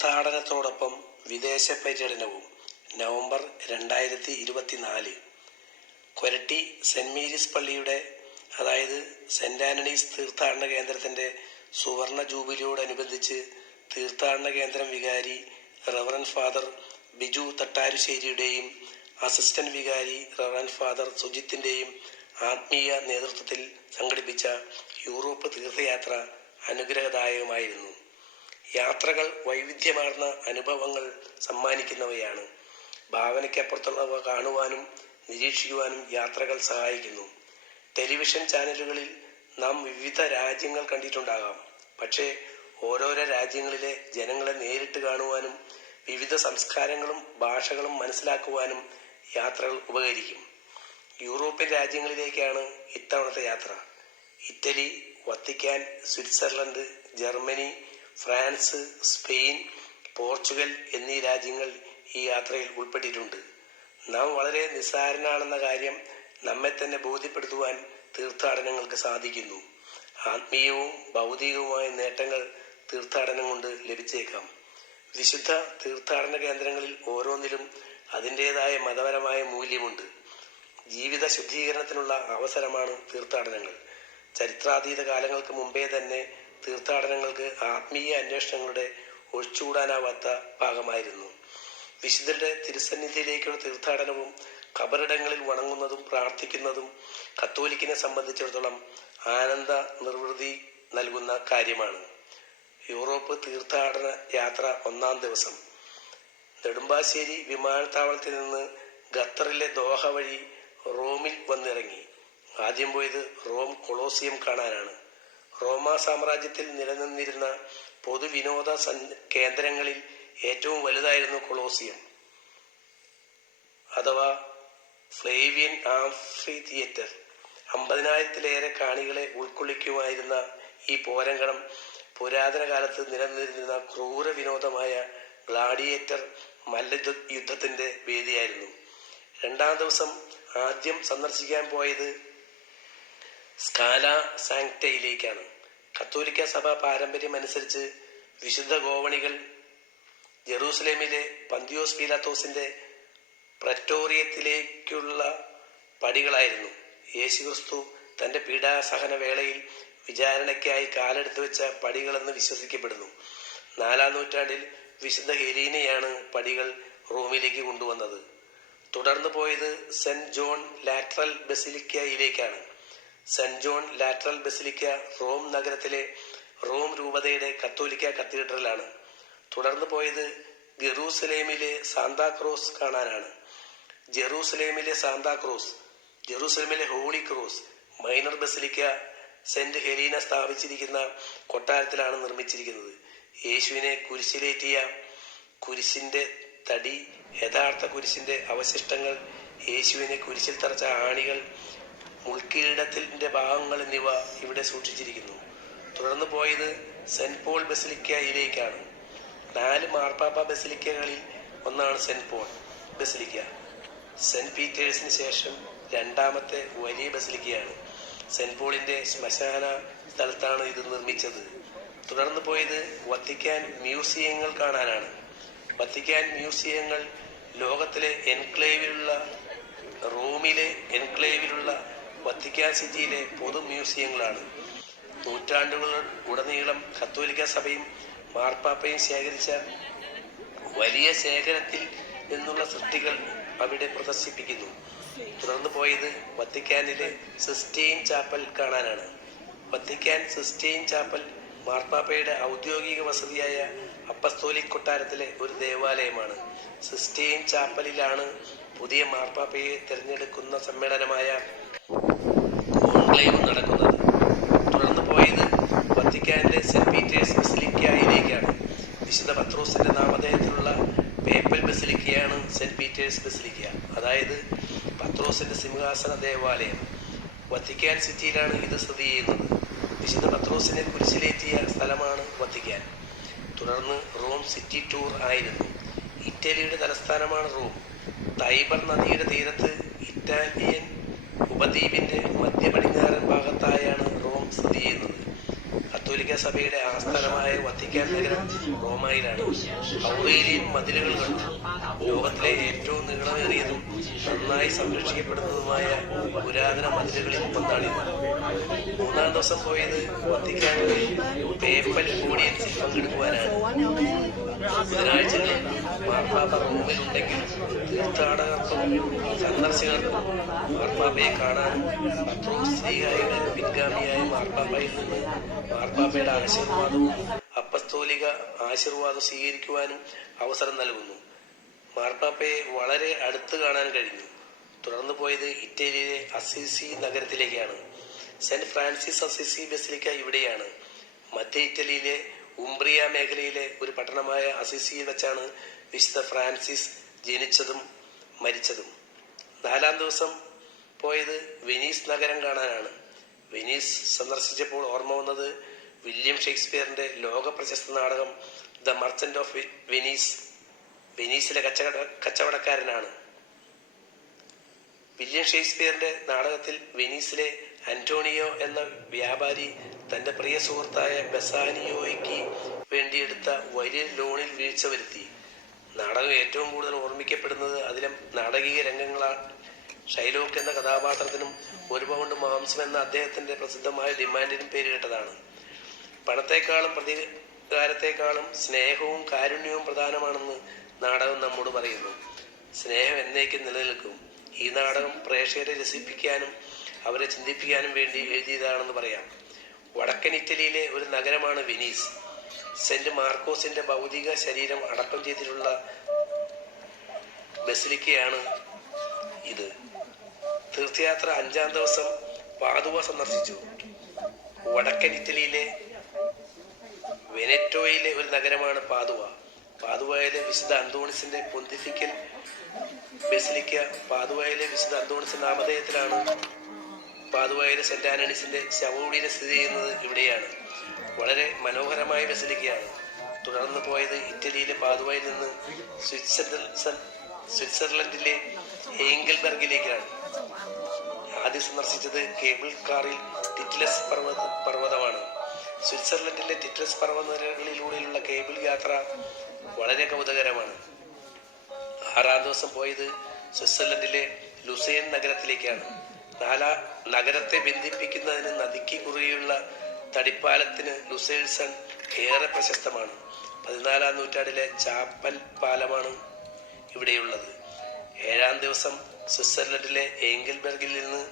തീർത്ഥാടനത്തോടൊപ്പം വിദേശ പര്യടനവും. November 2024. Koratty saint Mary's പള്ളിയുടെ അതായത് സെന്റ് ആന്റണീസ് തീർത്ഥാടന കേന്ദ്രത്തിന്റെ സുവർണ ജൂബിലിയോടനുബന്ധിച്ച് തീർത്ഥാടന കേന്ദ്രം വികാരി റവറന്റ് ഫാദർ ബിജു തട്ടാരുശ്ശേരിയുടെയും അസിസ്റ്റന്റ് വികാരി റവറന്റ് ഫാദർ സുജിത്തിന്റെയും ആത്മീയ നേതൃത്വത്തിൽ സംഘടിപ്പിച്ച യൂറോപ്പ് തീർത്ഥയാത്ര അനുഗ്രഹദായകമായിരുന്നു. യാത്രകൾ വൈവിധ്യമാർന്ന അനുഭവങ്ങൾ സമ്മാനിക്കുന്നവയാണ്. ഭാവനയ്ക്കപ്പുറത്തുള്ളവ കാണുവാനും നിരീക്ഷിക്കുവാനും യാത്രകൾ സഹായിക്കുന്നു. ടെലിവിഷൻ ചാനലുകളിൽ നാം വിവിധ രാജ്യങ്ങൾ കണ്ടിട്ടുണ്ടാകാം. പക്ഷേ ഓരോരോ രാജ്യങ്ങളിലെ ജനങ്ങളെ നേരിട്ട് കാണുവാനും വിവിധ സംസ്കാരങ്ങളും ഭാഷകളും മനസ്സിലാക്കുവാനും യാത്രകൾ ഉപകരിക്കും. യൂറോപ്യൻ രാജ്യങ്ങളിലേക്കാണ് ഇത്തവണത്തെ യാത്ര. Italy, Vatican, Switzerland, Germany, France, Spain, Portugal എന്നീ രാജ്യങ്ങൾ ഈ യാത്രയിൽ ഉൾപ്പെട്ടിട്ടുണ്ട്. നാം വളരെ നിസ്സാരനാണെന്ന കാര്യം നമ്മെ തന്നെ ബോധ്യപ്പെടുത്തുവാൻ തീർത്ഥാടനങ്ങൾക്ക് സാധിക്കുന്നു. ആത്മീയവും ഭൗതികവുമായ നേട്ടങ്ങൾ തീർത്ഥാടനം കൊണ്ട് ലഭിച്ചേക്കാം. വിശുദ്ധ തീർത്ഥാടന കേന്ദ്രങ്ങളിൽ ഓരോന്നിലും അതിൻ്റെതായ മതപരമായ മൂല്യമുണ്ട്. ജീവിത ശുദ്ധീകരണത്തിനുള്ള അവസരമാണ് തീർത്ഥാടനങ്ങൾ. ചരിത്രാതീത കാലങ്ങൾക്ക് മുമ്പേ തന്നെ തീർത്ഥാടനങ്ങൾക്ക് ആത്മീയ അന്വേഷണങ്ങളുടെ ഒഴിച്ചുകൂടാനാവാത്ത ഭാഗമായിരുന്നു. വിശുദ്ധരുടെ തിരുസന്നിധിയിലേക്കുള്ള തീർത്ഥാടനവും ഖബറിടങ്ങളിൽ വണങ്ങുന്നതും പ്രാർത്ഥിക്കുന്നതും കത്തോലിക്കിനെ സംബന്ധിച്ചിടത്തോളം ആനന്ദ നിർവൃതി നൽകുന്ന കാര്യമാണ്. യൂറോപ്പ് തീർത്ഥാടന യാത്ര 1-ാം ദിവസം. നെടുമ്പാശ്ശേരി വിമാനത്താവളത്തിൽ നിന്ന് ഖത്തറിലെ ദോഹ വഴി റോമിൽ വന്നിറങ്ങി. ആദ്യം പോയത് റോം കൊളോസിയം കാണാനാണ്. റോമാ സാമ്രാജ്യത്തിൽ നിലനിന്നിരുന്ന പൊതുവിനോദ കേന്ദ്രങ്ങളിൽ ഏറ്റവും വലുതായിരുന്നു കൊളോസിയം അഥവാ ഫ്ലേവിയൻ ആംഫി തിയേറ്റർ. 50,000-ലേറെ കാണികളെ ഉൾക്കൊള്ളിക്കുമായിരുന്ന ഈ പോരങ്കണം പുരാതന കാലത്ത് നിലനിന്നിരുന്ന ക്രൂര വിനോദമായ ഗ്ലാഡിയേറ്റർ മല്ലയുദ്ധത്തിന്റെ വേദിയായിരുന്നു. 2-ാം ദിവസം ആദ്യം സന്ദർശിക്കാൻ പോയത് സ്കാല സാങ്ക്ടയിലേക്കാണ്. കത്തോലിക്ക സഭ പാരമ്പര്യം അനുസരിച്ച് വിശുദ്ധ ഗോവണികൾ ജെറൂസലേമിലെ പന്തിയോസ് പീലാത്തോസിന്റെ പ്രറ്റോറിയത്തിലേക്കുള്ള പടികളായിരുന്നു. യേശുക്രിസ്തു തന്റെ പീഡാസഹന വേളയിൽ വിചാരണയ്ക്കായി കാലെടുത്തു വെച്ച പടികളെന്ന് വിശ്വസിക്കപ്പെടുന്നു. 4-ാം നൂറ്റാണ്ടിൽ വിശുദ്ധ ഹെലീനയാണ് പടികൾ റോമിലേക്ക് കൊണ്ടുവന്നത്. തുടർന്ന് പോയത് സെന്റ് ജോൺ ലാറ്ററൽ ബസിലിക്കയിലേക്കാണ്. Saint John Lateran basilica Rome നഗരത്തിലെ റോം രൂപതയുടെ കത്തോലിക്ക കത്തീഡ്രലാണ്. തുടർന്ന് പോയത് ജെറൂസലേമിലെ സാന്താക്രോസ് കാണാനാണ്. ജെറൂസലേമിലെ സാന്താക്രോസ്, ജെറൂസലേമിലെ holy cross minor basilica Saint Helena സ്ഥാപിച്ചിരിക്കുന്ന കൊട്ടാരത്തിലാണ് നിർമ്മിച്ചിരിക്കുന്നത്. യേശുവിനെ കുരിശിലേറ്റിയ കുരിശിന്റെ തടി, യഥാർത്ഥ കുരിശിന്റെ അവശിഷ്ടങ്ങൾ, യേശുവിനെ കുരിശിൽ തറച്ച ആണികൾ, മുൾക്കിരീടത്തിന്റെ ഭാഗങ്ങൾ എന്നിവ ഇവിടെ സൂക്ഷിച്ചിരിക്കുന്നു. തുടർന്ന് പോയത് സെന്റ് പോൾ ബസിലിക്കയിലേക്കാണ്. 4 മാർപ്പാപ്പ ബസിലിക്കകളിൽ ഒന്നാണ് സെന്റ് പോൾ ബസിലിക്ക. സെന്റ് പീറ്റേഴ്സിന് ശേഷം 2-ാമത്തെ വലിയ ബസിലിക്കയാണ്. സെന്റ് പോളിന്റെ ശ്മശാന സ്ഥലത്താണ് ഇത് നിർമ്മിച്ചത്. തുടർന്ന് പോയത് വത്തിക്കാൻ മ്യൂസിയങ്ങൾ കാണാനാണ്. വത്തിക്കാൻ മ്യൂസിയങ്ങൾ ലോകത്തിലെ റോമിലെ എൻക്ലേവിലുള്ള വത്തിക്കാൻ സിറ്റിയിലെ പൊതു മ്യൂസിയങ്ങളാണ്. നൂറ്റാണ്ടുകൾ ഉടനീളം കത്തോലിക്ക സഭയും മാർപ്പാപ്പയും ശേഖരിച്ച വലിയ ശേഖരത്തിൽ നിന്നുള്ള സൃഷ്ടികൾ അവിടെ പ്രദർശിപ്പിക്കുന്നു. തുടർന്ന് പോയത് വത്തിക്കാനിലെ സിസ്റ്റൈൻ ചാപ്പൽ കാണാനാണ്. വത്തിക്കാൻ സിസ്റ്റൈൻ ചാപ്പൽ മാർപ്പാപ്പയുടെ ഔദ്യോഗിക വസതിയായ അപ്പസ്തോലിക് കൊട്ടാരത്തിലെ ഒരു ദേവാലയമാണ്. സിസ്റ്റൈൻ ചാപ്പലിലാണ് പുതിയ മാർപ്പാപ്പയെ തിരഞ്ഞെടുക്കുന്ന സമ്മേളനമായ കോൺക്ലേവ് നടക്കുന്നത്. തുടർന്ന് പോയത് വത്തിക്കാനിലെ സെന്റ് പീറ്റേഴ്സ് ബസിലിക്കയിലേക്കാണ്. വിശുദ്ധ പത്രോസിന്റെ നാമധേയത്തിലുള്ള പേപ്പൽ ബസിലിക്കയാണ് സെന്റ് പീറ്റേഴ്സ് ബസിലിക്ക, അതായത് പത്രോസിന്റെ സിംഹാസന ദേവാലയം. വത്തിക്കാൻ സിറ്റിയിലാണ് ഇത് സ്ഥിതി ചെയ്യുന്നത്. വിശുദ്ധ പത്രോസിനെ കുരിശിലേറ്റിയ സ്ഥലമാണ് വത്തിക്കാൻ. തുടർന്ന് റോം സിറ്റി ടൂർ ആയിരുന്നു. ഇറ്റലിയുടെ തലസ്ഥാനമാണ് റോം. ടൈബർ നദിയുടെ തീരത്ത് ഇറ്റാലിയൻ ഉപദ്വീപിന്റെ മധ്യ പടിഞ്ഞാറൻ ഭാഗത്തായാണ് റോം സ്ഥിതി ചെയ്യുന്നത്. കത്തോലിക്ക സഭയുടെ ആസ്ഥാനമായ വത്തിക്കാൻ നഗരം റോമയിലാണ്. ഔറേലിയൻ മതിലുകൾ കണ്ടു. ലോകത്തിലെ ഏറ്റവും നീളമേറിയതും നന്നായി സംരക്ഷിക്കപ്പെടുന്നതുമായ പുരാതന മതിലുകളിൽ ഒന്നാണിത്. മൂന്നാം ദിവസം പോയത് വത്തിക്കാനിലെ പേപ്പൽ ഓഡിയൻസിൽ പങ്കെടുക്കുവാനാണ്. ബുധനാഴ്ചകളിൽ മാർപ്പാപ്പ റോമിലുണ്ടെങ്കിലും തീർത്ഥാടകർക്കും സന്ദർശകർക്കും മാർപ്പാപ്പയെ കാണാനും പത്രോസ് ശ്ലീഹായുടെ പിൻഗാമിയായ മാർപ്പാപ്പയിൽ നിന്ന് മാർപ്പാപ്പയുടെ ആശീർവാദവും അപ്പസ്തോലിക ആശീർവാദം സ്വീകരിക്കുവാനും അവസരം നൽകുന്നു. മാർപ്പാപ്പയെ വളരെ അടുത്ത് കാണാൻ കഴിഞ്ഞു. തുടർന്ന് പോയത് ഇറ്റലിയിലെ അസിസി നഗരത്തിലേക്കാണ്. സെന്റ് ഫ്രാൻസിസ് അസിസി ബസിലിക്ക ഇവിടെയാണ്. മധ്യ ഇറ്റലിയിലെ ഉംബ്രിയ മേഖലയിലെ ഒരു പട്ടണമായ അസിസിയിൽ വെച്ചാണ് വിശുദ്ധ ഫ്രാൻസിസ് ജനിച്ചതും മരിച്ചതും. നാലാം ദിവസം പോയത് വെനീസ് നഗരം കാണാനാണ്. വെനീസ് സന്ദർശിച്ചപ്പോൾ ഓർമ്മ വന്നത് വില്യം ഷേക്സ്പിയറിന്റെ ലോക പ്രശസ്ത നാടകം ദ മർച്ചന്റ് ഓഫ് വെനീസ്, വെനീസിലെ കച്ചവടക്കാരനാണ്. വില്യം ഷേക്സ്പിയറിന്റെ നാടകത്തിൽ വെനീസിലെ അന്റോണിയോ എന്ന വ്യാപാരി തന്റെ പ്രിയ സുഹൃത്തായ ബസാനിയോയ്ക്ക് വേണ്ടിയെടുത്ത വലിയ ലോണിൽ വീഴ്ച വരുത്തി. നാടകം ഏറ്റവും കൂടുതൽ ഓർമ്മിക്കപ്പെടുന്നത് അതിലെ നാടകീയ രംഗങ്ങളാണ്. ഷൈലോക്ക് എന്ന കഥാപാത്രത്തിനും 1 പൗണ്ട് മാംസം എന്ന അദ്ദേഹത്തിന്റെ പ്രസിദ്ധമായ ഡിമാൻഡിനും പേര് കേട്ടതാണ്. പണത്തെക്കാളും പ്രതികാരത്തെക്കാളും സ്നേഹവും കാരുണ്യവും പ്രധാനമാണെന്ന് നാടകം നമ്മോട് പറയുന്നു. സ്നേഹം എന്നേക്കും നിലനിൽക്കും. ഈ നാടകം പ്രേക്ഷകരെ രസിപ്പിക്കാനും അവരെ ചിന്തിപ്പിക്കാനും വേണ്ടി എഴുതിയതാണെന്ന് പറയാം. വടക്കൻ ഇറ്റലിയിലെ ഒരു നഗരമാണ് വെനീസ്. സെന്റ് മാർക്കോസിന്റെ ഭൗതിക ശരീരം അടക്കം ചെയ്തിട്ടുള്ള ബസിലിക്കയാണ് ഇത്. തീർത്ഥയാത്ര 5-ാം ദിവസം പാദുവ സന്ദർശിച്ചു. വടക്കൻ ഇറ്റലിയിലെ വെനറ്റോയിലെ ഒരു നഗരമാണ് പാദുവ. പാദുവയിലെ വിശുദ്ധ അന്തോണിസിന്റെ പൊന്തിഫിക്കൽ ബസിലിക്ക പാദുവയിലെ വിശുദ്ധ അന്തോണിസിന്റെ നാമധേയത്തിലാണ്. പാദുവയിലെ സെന്റ് ആന്റണീസിന്റെ ശവകുടീരം സ്ഥിതി ചെയ്യുന്നത് ഇവിടെയാണ്. വളരെ മനോഹരമായ ബസിലിക്കയാണ്. തുടർന്ന് പോയത് ഇറ്റലിയിലെ പാദുവയിൽ നിന്ന് സ്വിറ്റ്സർലൻഡിലെ ഹേങ്കൽബർഗിലേക്കാണ്. ആദ്യം സന്ദർശിച്ചത് കേബിൾ കാറിൽ ടിറ്റ്ലസ് പർവ്വതമാണ്. സ്വിറ്റ്സർലൻഡിലെ ടിറ്റ്ലസ് പർവ്വതനിരകളിലൂടെയുള്ള കേബിൾ യാത്ര വളരെ കൗതുകരമാണ്. 6-ാം ദിവസം പോയത് സ്വിറ്റ്സർലൻഡിലെ ലുസേൻ നഗരത്തിലേക്കാണ്. നഗരത്തെ ബന്ധിപ്പിക്കുന്നതിന് നദിക്ക് കുറുകെയുള്ള തടിപ്പാലത്തിന് ലുസേഴ്സൺ ഏറെ പ്രശസ്തമാണ്. 14-ാം നൂറ്റാണ്ടിലെ ചാപ്പൽ പാലമാണ് ഇവിടെയുള്ളത്. 7-ാം ദിവസം സ്വിറ്റ്സർലൻഡിലെ ഏംഗൽബർഗിൽ നിന്ന്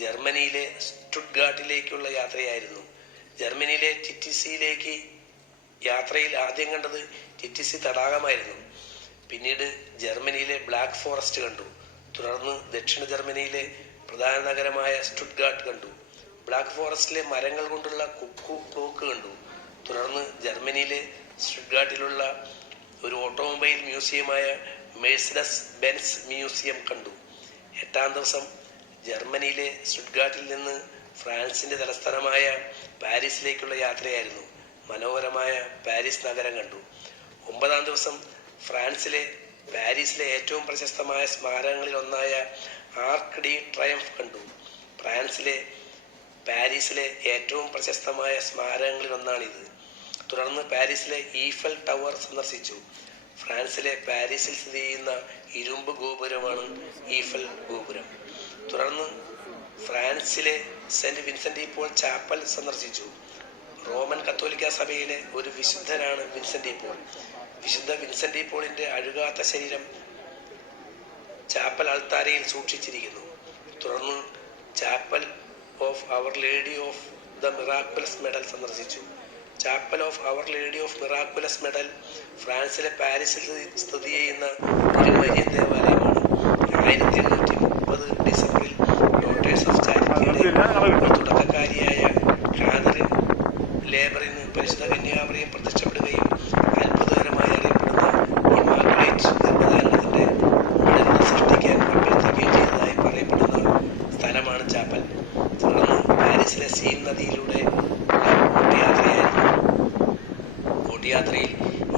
ജർമ്മനിയിലെ സ്റ്റുട്ട്ഗാർട്ടിലേക്കുള്ള യാത്രയായിരുന്നു. ജർമ്മനിയിലെ ടിറ്റിസിയിലേക്ക് യാത്രയിൽ ആദ്യം കണ്ടത് ടിറ്റിസി തടാകമായിരുന്നു. പിന്നീട് ജർമ്മനിയിലെ ബ്ലാക്ക് ഫോറസ്റ്റ് കണ്ടു. തുടർന്ന് ദക്ഷിണ ജർമ്മനിയിലെ പ്രധാന നഗരമായ സ്റ്റുട്ട്ഗാർട്ട് കണ്ടു. ബ്ലാക്ക് ഫോറസ്റ്റിലെ മരങ്ങൾ കൊണ്ടുള്ള കുക്കു ക്ലോക്ക് കണ്ടു. തുടർന്ന് ജർമ്മനിയിലെ സ്റ്റുട്ട്ഗാർട്ടിലുള്ള ഒരു ഓട്ടോമൊബൈൽ മ്യൂസിയമായ മെഴ്സിഡസ് ബെൻസ് മ്യൂസിയം കണ്ടു. 8-ാം ദിവസം ജർമ്മനിയിലെ സ്റ്റുട്ട്ഗാർട്ടിൽ നിന്ന് ഫ്രാൻസിന്റെ തലസ്ഥാനമായ പാരീസിലേക്കുള്ള യാത്രയായിരുന്നു. മനോഹരമായ പാരീസ് നഗരം കണ്ടു. 9-ാം ദിവസം പാരീസിലെ ഏറ്റവും പ്രശസ്തമായ സ്മാരകങ്ങളിൽ ഒന്നായ ആർക്ക് ഡി ട്രയംഫ് കണ്ടു. പാരീസിലെ ഏറ്റവും പ്രശസ്തമായ സ്മാരകങ്ങളിൽ ഒന്നാണിത്. തുടർന്ന് പാരീസിലെ ഈഫൽ ടവർ സന്ദർശിച്ചു. പാരീസിൽ സ്ഥിതി ചെയ്യുന്ന ഇരുമ്പ് ഗോപുരമാണ് ഈഫൽ ഗോപുരം. തുടർന്ന് ഫ്രാൻസിലെ Saint Vincent de Paul chapel സന്ദർശിച്ചു. റോമൻ കത്തോലിക്ക സഭയിലെ ഒരു വിശുദ്ധനാണ് വിൻസെന്റ് ഡി പോൾ. വിശുദ്ധ വിൻസെന്റ് ഡി പോളിന്റെ അഴുകാത്ത ശരീരം ചാപ്പൽ അൾത്താരയിൽ സൂക്ഷിച്ചിരിക്കുന്നു. തുടർന്ന് chapel of our lady of the miraculous medal സന്ദർശിച്ചു. Chapel of our lady of miraculous medal ഫ്രാൻസിലെ പാരീസിൽ സ്ഥിതി ചെയ്യുന്ന ഒരു മരിയൻ ദേവാലയമാണ്. 1830 ഡിസംബറിൽ ഡോട്ടേഴ്സ് ഓഫ് ചാരിറ്റിയുടെ തുടക്കക്കാരിയായ കാതറിൻ ലേബറിന് പരിശുദ്ധ കന്യാമറിയം പ്രത്യക്ഷപ്പെടുകയും അത്ഭുതകരമായി അറിയപ്പെടുന്ന ഇമ്മാക്കുലേറ്റ് ഗർഭധാരണത്തിന്റെ മെഡലിനെ സൃഷ്ടിക്കാൻ അഭ്യർത്ഥിക്കുകയും ചെയ്തതായി പറയപ്പെടുന്ന സ്ഥലമാണ് ചാപ്പൽ. തുടർന്ന് പാരീസിലെ സീൻ നദിയിലൂടെ യാത്രയിൽ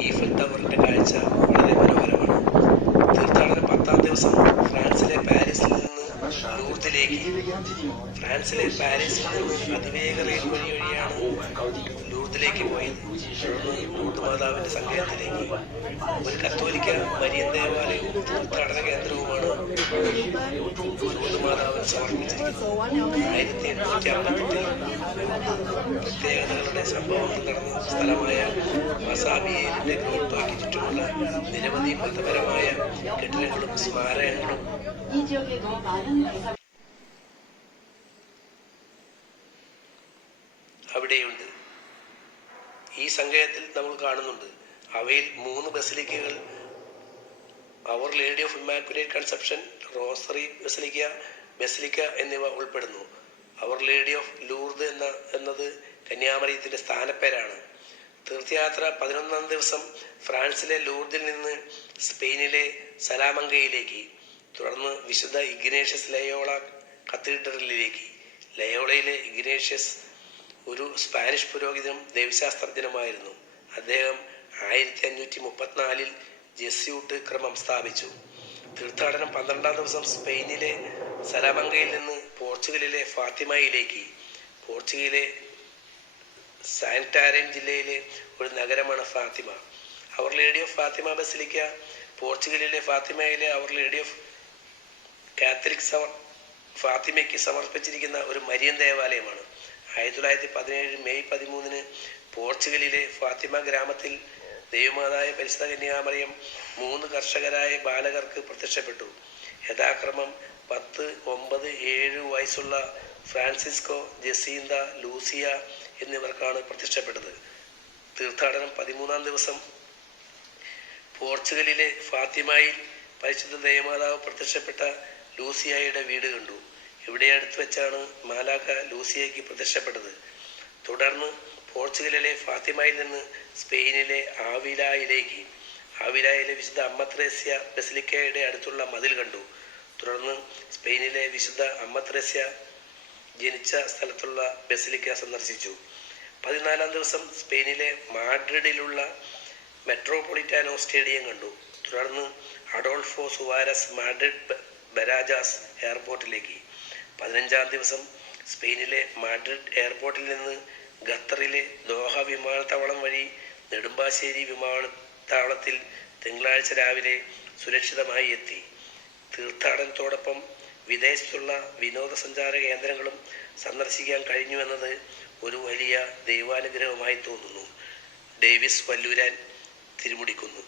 ഈഫൽ ടവറിന്റെ കാഴ്ച വളരെ മനോഹരമാണ്. തീർത്ഥാടനം 10-ാം ദിവസം ഫ്രാൻസിലെ പാരീസിൽ നിന്ന് അതിവേഗ റെയിൽ വഴിയാണ് ലൂർദിലേക്ക് ലൂർദിലേക്ക് പോയത്. തുടർന്ന് ലൂർദ് മാതാവിന്റെ സങ്കേതത്തിലേക്ക്. ഒരു കത്തോലിക്ക മരിയൻ ദേവാലയവും തീർത്ഥാടന കേന്ദ്രവുമാണ് ലൂർദ് മാതാവിന് സമർപ്പിച്ചിരിക്കുന്നത്. 1858 പ്രത്യേകതകളുടെ സംഭവങ്ങൾ നടന്ന സ്ഥലമായ മസാബിയേലിന്റെ ഗ്രോട്ടോയ്ക്ക് ചുറ്റുമുള്ള നിരവധി മതപരമായ കെട്ടിടങ്ങളും സ്മാരകങ്ങളും അവിടെയുണ്ട്. ഈ സങ്കേതത്തിൽ നമ്മൾ കാണുന്നുണ്ട്. അവയിൽ 3 ബസിലിക്കകൾ our lady of immaculate conception, rosary basilica എന്നിവ ഉൾപ്പെടുന്നു. അവർ ലേഡി ഓഫ് ലൂർദ് എന്നത് കന്യാമറിയത്തിന്റെ സ്ഥാനപ്പേരാണ്. തീർത്ഥയാത്ര 11ാം ദിവസം ഫ്രാൻസിലെ ലൂർദിൽ നിന്ന് സ്പെയിനിലെ സലാമങ്കയിലേക്ക്, തുടർന്ന് വിശുദ്ധ ഇഗ്നേഷ്യസ് ലയോള കത്തീഡ്രലിലേക്ക്. ലയോളയിലെ ഇഗ്നേഷ്യസ് ഒരു സ്പാനിഷ് പുരോഹിതനും ദൈവശാസ്ത്രജ്ഞനുമായിരുന്നു. അദ്ദേഹം 1534 ജെസ്യൂട്ട് ക്രമം സ്ഥാപിച്ചു. തീർത്ഥാടനം 12ാം ദിവസം സ്പെയിനിലെ സലാമങ്കയിൽ നിന്ന് പോർച്ചുഗലിലെ ഫാത്തിമയിലേക്ക്. പോർച്ചുഗലിലെ സാന്റാരൻ ജില്ലയിലെ ഒരു നഗരമാണ് Fatima. Our lady of Fatima basilica പോർച്ചുഗലിലെ ഫാത്തിമയിലെ അവർ ലേഡി ഓഫ് കാത്തലിക് ഫാത്തിമയ്ക്ക് സമർപ്പിച്ചിരിക്കുന്ന ഒരു മരിയൻ ദേവാലയമാണ്. 1917 മെയ് 13 പോർച്ചുഗലിലെ ഫാത്തിമ ഗ്രാമത്തിൽ ദൈവമാതായ പരിശുദ്ധ കന്യാമറിയം 3 കർഷകരായ ബാലകർക്ക് പ്രത്യക്ഷപ്പെട്ടു. യഥാക്രമം 10, 9, 7 വയസ്സുള്ള ഫ്രാൻസിസ്കോ, ജസീന്ത, ലൂസിയ എന്നിവർക്കാണ് പ്രത്യക്ഷപ്പെട്ടത്. തീർത്ഥാടനം 13ാം ദിവസം പോർച്ചുഗലിലെ ഫാത്തിമയിൽ പരിശുദ്ധ ദൈവമാതാവ് പ്രത്യക്ഷപ്പെട്ട ലൂസിയയുടെ വീട് കണ്ടു. ഇവിടെ അടുത്ത് വെച്ചാണ് മാലാഖ ലൂസിയയ്ക്ക് പ്രത്യക്ഷപ്പെട്ടത്. തുടർന്ന് പോർച്ചുഗലിലെ ഫാത്തിമയിൽ നിന്ന് സ്പെയിനിലെ ആവിലായിലെ വിശുദ്ധ അമ്മ ത്രേസ്യ ബസിലിക്കയുടെ അടുത്തുള്ള മതിൽ കണ്ടു. തുടർന്ന് സ്പെയിനിലെ വിശുദ്ധ അമ്മ ത്രേസ്യ ജനിച്ച സ്ഥലത്തുള്ള ബസിലിക്ക സന്ദർശിച്ചു. 14ാം ദിവസം സ്പെയിനിലെ മാഡ്രിഡിലുള്ള മെട്രോപൊളിറ്റാനോ സ്റ്റേഡിയം കണ്ടു. തുടർന്ന് അഡോൾഫോ സുവാരസ് മാഡ്രിഡ് ബരാജാസ് എയർപോർട്ടിലേക്ക്. 15ാം ദിവസം സ്പെയിനിലെ മാഡ്രിഡ് എയർപോർട്ടിൽ നിന്ന് ഖത്തറിലെ ദോഹ വിമാനത്താവളം വഴി നെടുമ്പാശ്ശേരി വിമാനത്താവളത്തിൽ തിങ്കളാഴ്ച രാവിലെ സുരക്ഷിതമായി എത്തി. തീർത്ഥാടനത്തോടൊപ്പം വിദേശത്തുള്ള വിനോദസഞ്ചാര കേന്ദ്രങ്ങളും സന്ദർശിക്കാൻ കഴിഞ്ഞുവെന്നത് ഒരു വലിയ ദൈവാനുഗ്രഹമായി തോന്നുന്നു. ഡേവിസ് വല്ലൂരാൻ, തിരുമുടിക്കുന്ന്.